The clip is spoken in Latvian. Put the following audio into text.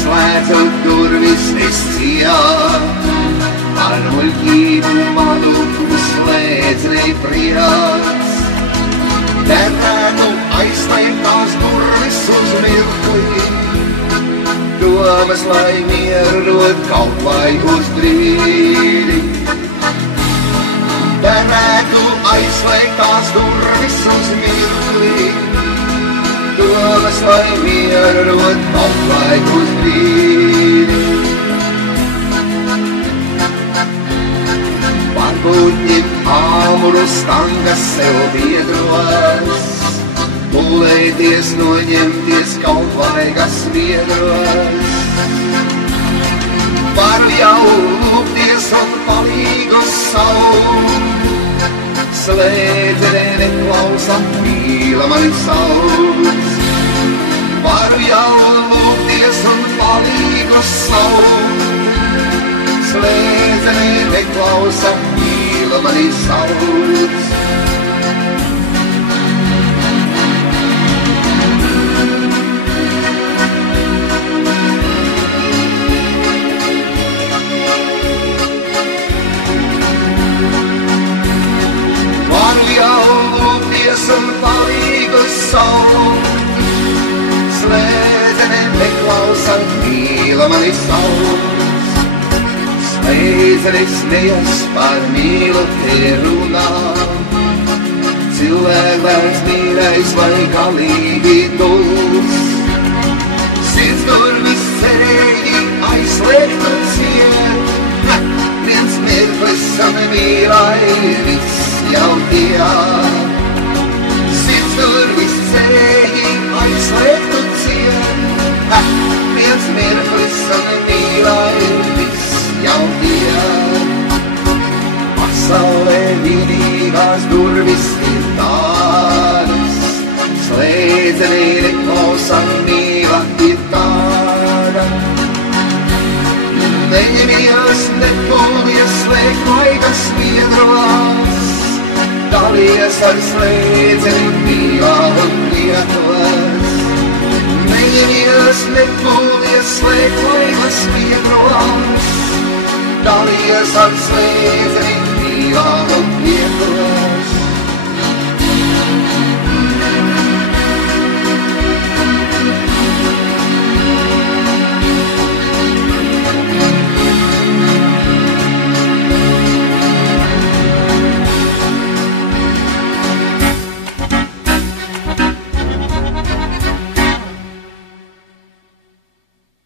slēdzot durvis es ciet, ar muļķību manu slēdzēja prieks. Derētu aizslēgtās durvis uz mirkli, domas, lai mierot kaut vai uz brīdi. Derētu aizslēgtās durvis uz mirkli, domas, lai mierot kaut vai uz brīdi. Varbūt ņem āmuru stangas sev biedros, pūlēties noņemties kaut vai kas viedros. Varu jau lūgties un palīgu saukt, slēdzerē neklausa, mīla mani sauc. Varu jau lūgties un palīgu saukt, slēdzerē neklausa, mīla mani sauc. Un palīgu saukt, slēdzene neklausa, mīla mani sauc. Slēdzenes nejas par mīlu te runā, cilvēks mīļais vai galīgi tuls. Sirds durvis cerīgi aizslēgt un ciet, viens mirklis un mīlai viss jau tiek. Durvis cerīgi aizslēgt un ciet, viens mirklis un mīlai viss jau tiek. Pasaulē vienīgās durvis ir tādas, slēdzenī neklausa, mīla ir tāda. Neņemies, nepūlies slēgt laikas viedros, dalies ar slēdzeni mīlā un lietos. Neņemies, nepūlies slēgt laikas viedros, dalies ar slēdzeni mīlā un